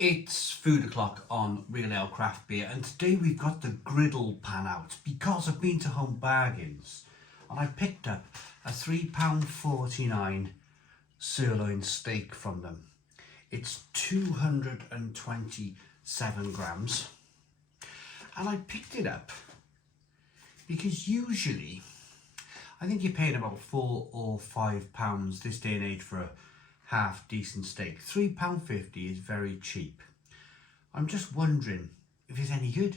It's food o'clock on Real Ale Craft Beer, and today we've got the Griddle pan out because I've been to Home Bargains and I picked up a £3.49 sirloin steak from them. It's 227 grams, and I picked it up because usually I think you're paying about £4 or £5 this day and age for a half decent steak. £3.50 is very cheap. I'm just wondering if it's any good.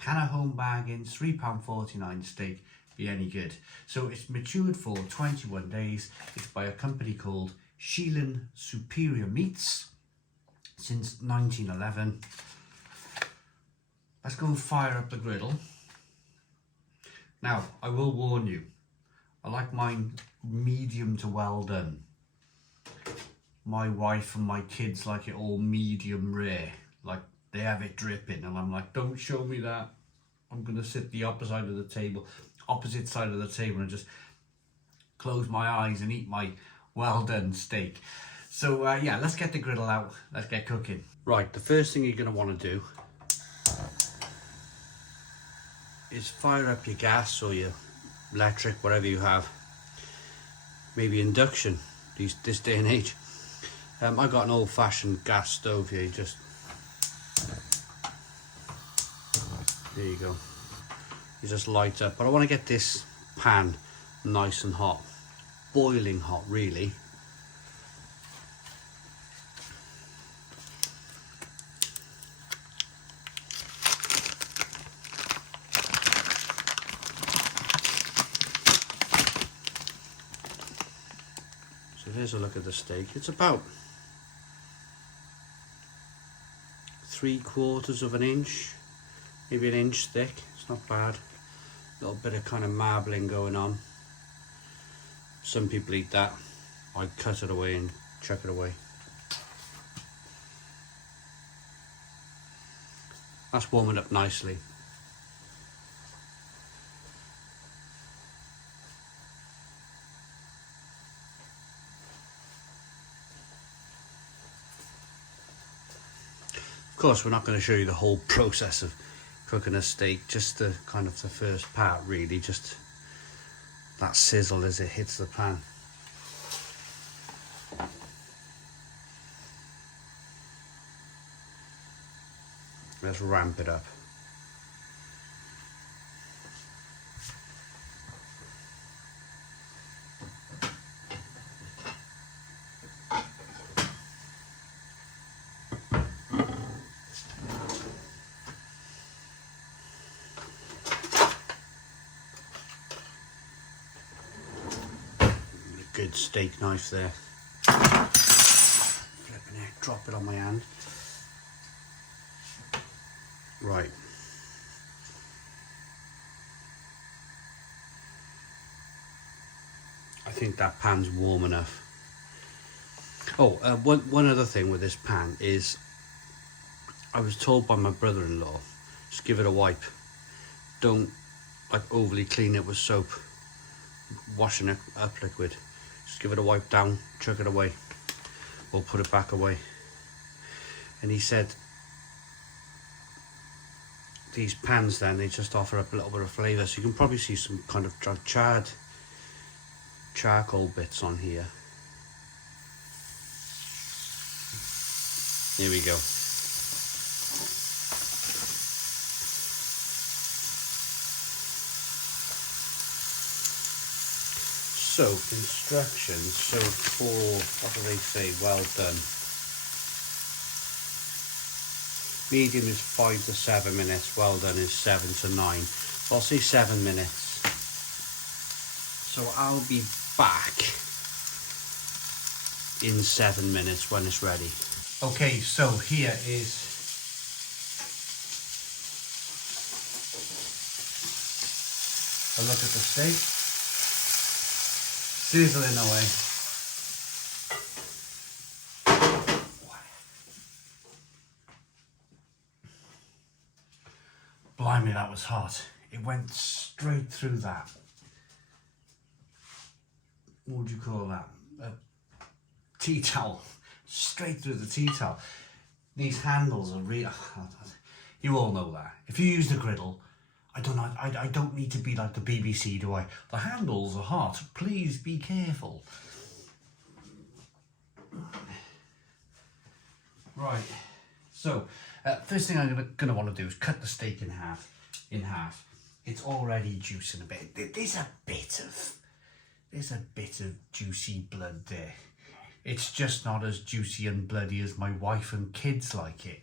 Can a Home Bargains £3.49 steak be any good? So it's matured for 21 days. It's by a company called Sheelin Superior Meats since 1911. Let's go and fire up the griddle. Now, I will warn you, I like mine medium to well done. My wife and my kids like it all medium rare, like they have it dripping, and I'm like, don't show me that. I'm gonna sit the opposite side of the table and just close my eyes and eat my well done steak. So yeah, let's get the griddle out, let's get cooking. Right, the first thing you're gonna want to do is fire up your gas or your electric, whatever you have, maybe induction this day and age. I got an old-fashioned gas stove here. Just there you go. You just light up, but I want to get this pan nice and hot, boiling hot, really. So here's a look at the steak. It's about 3/4 of an inch, maybe an inch thick. It's not bad. A little bit of kind of marbling going on. Some people eat that. I cut it away and chuck it away. That's warming up nicely. Of course, we're not going to show you the whole process of cooking a steak, just the kind of the first part, really, just that sizzle as it hits the pan. Let's ramp it up. Good steak knife there. Flipping it, drop it on my hand. Right. I think that pan's warm enough. Oh, one other thing with this pan is I was told by my brother-in-law, just give it a wipe. Don't like overly clean it with soap, washing it up liquid. Just give it a wipe down, chuck it away, or put it back away. And he said these pans then, they just offer up a little bit of flavour. So you can probably see some kind of charred charcoal bits on here. Here we go. So, instructions, so for, what do they say, well done. Medium is 5 to 7 minutes, well done is 7 to 9. So I'll say 7 minutes. So I'll be back in 7 minutes when it's ready. Okay, so here is a look at the steak. Sizzling away. Blimey, that was hot. It went straight through that. What would you call that? A tea towel. Straight through the tea towel. these handles are really, you all know that. If you use the griddle, I don't need to be like the BBC, do I? The handles are hot, please be careful. Right, so first thing I'm gonna want to do is cut the steak in half. It's already juicing a bit. There's a bit of juicy blood there. It's just not as juicy and bloody as my wife and kids like it.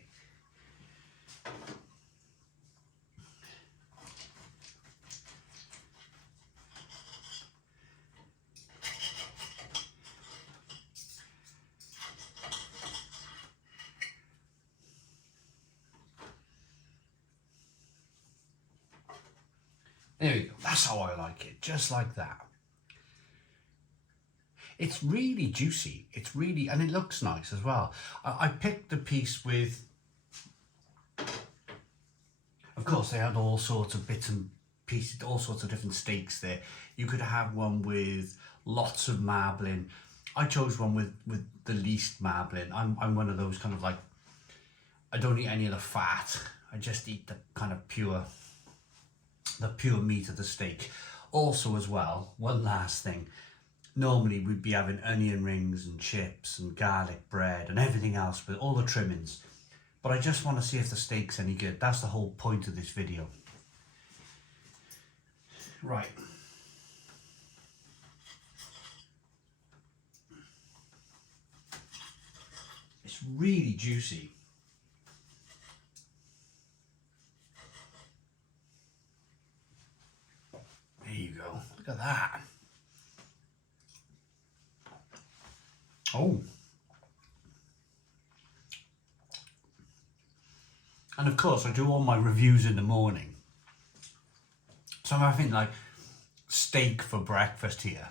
There we go, that's how I like it, just like that. It's really juicy, it's really, and it looks nice as well. I picked the piece with, of course they had all sorts of bits and pieces, all sorts of different steaks there. You could have one with lots of marbling. I chose one with the least marbling. I'm one of those kind of like, I don't eat any of the fat, I just eat the kind of pure meat of the steak. Also as well, one last thing, normally we'd be having onion rings and chips and garlic bread and everything else with all the trimmings, but I just want to see if the steak's any good. That's the whole point of this video. Right, it's really juicy. There you go, look at that. Oh. And of course I do all my reviews in the morning. So I'm having like steak for breakfast here.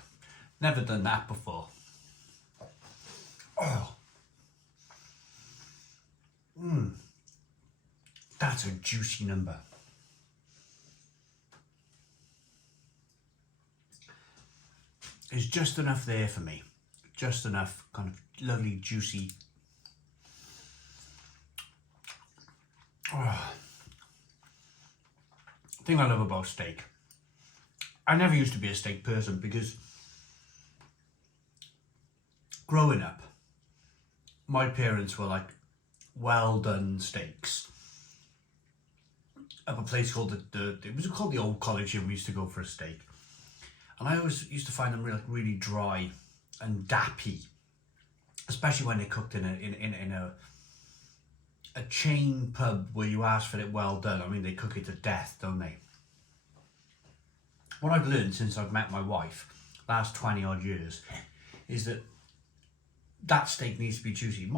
Never done that before. Oh. That's a juicy number. There's just enough there for me. Just enough kind of lovely, juicy. Oh. The thing I love about steak, I never used to be a steak person because growing up, my parents were like well done steaks at a place called it was called the Old College here. We used to go for a steak. And I always used to find them really dry and dappy, especially when they're cooked in a chain pub where you ask for it well done. I mean, they cook it to death, don't they? What I've learned since I've met my wife, last 20 odd years, is that steak needs to be juicy.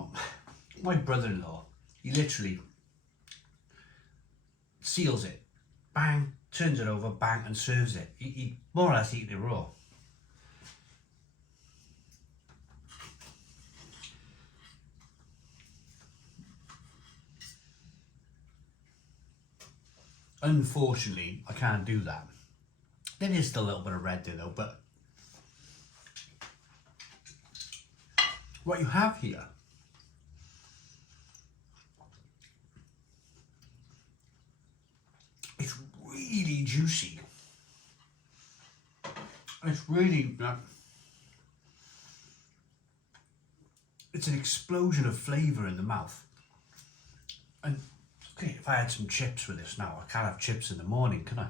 My brother-in-law, he literally seals it, bang, turns it over, bang, and serves it. He more or less eats it raw. Unfortunately, I can't do that. There is still a little bit of red there though, but what you have here is really juicy. It's really, it's an explosion of flavour in the mouth. And okay, if I had some chips with this now, I can't have chips in the morning, can I?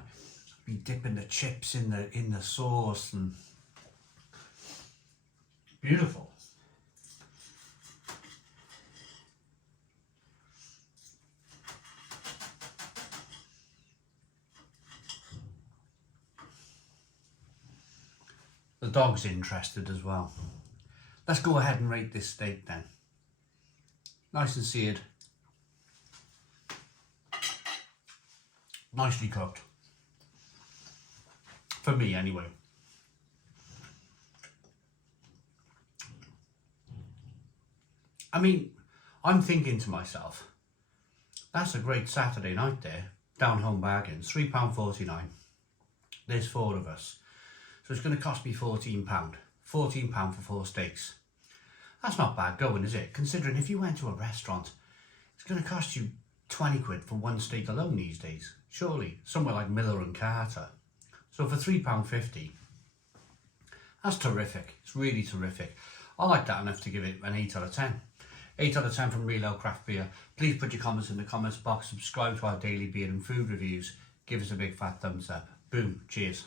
Be dipping the chips in the sauce and beautiful. The dog's interested as well. Let's go ahead and rate this steak then. Nice and seared. Nicely cooked. For me anyway. I mean, I'm thinking to myself, that's a great Saturday night there. Down home bargains, £3.49. There's 4 of us. So it's going to cost me £14. £14 for 4 steaks. That's not bad going, is it? Considering if you went to a restaurant, it's going to cost you 20 quid for one steak alone these days, surely, somewhere like Miller and Carter. So for £3.50, that's terrific. It's really terrific. I like that enough to give it an 8 out of 10. 8 out of 10 from Real Ale Craft Beer. Please put your comments in the comments box, subscribe to our daily beer and food reviews, give us a big fat thumbs up. Boom, cheers.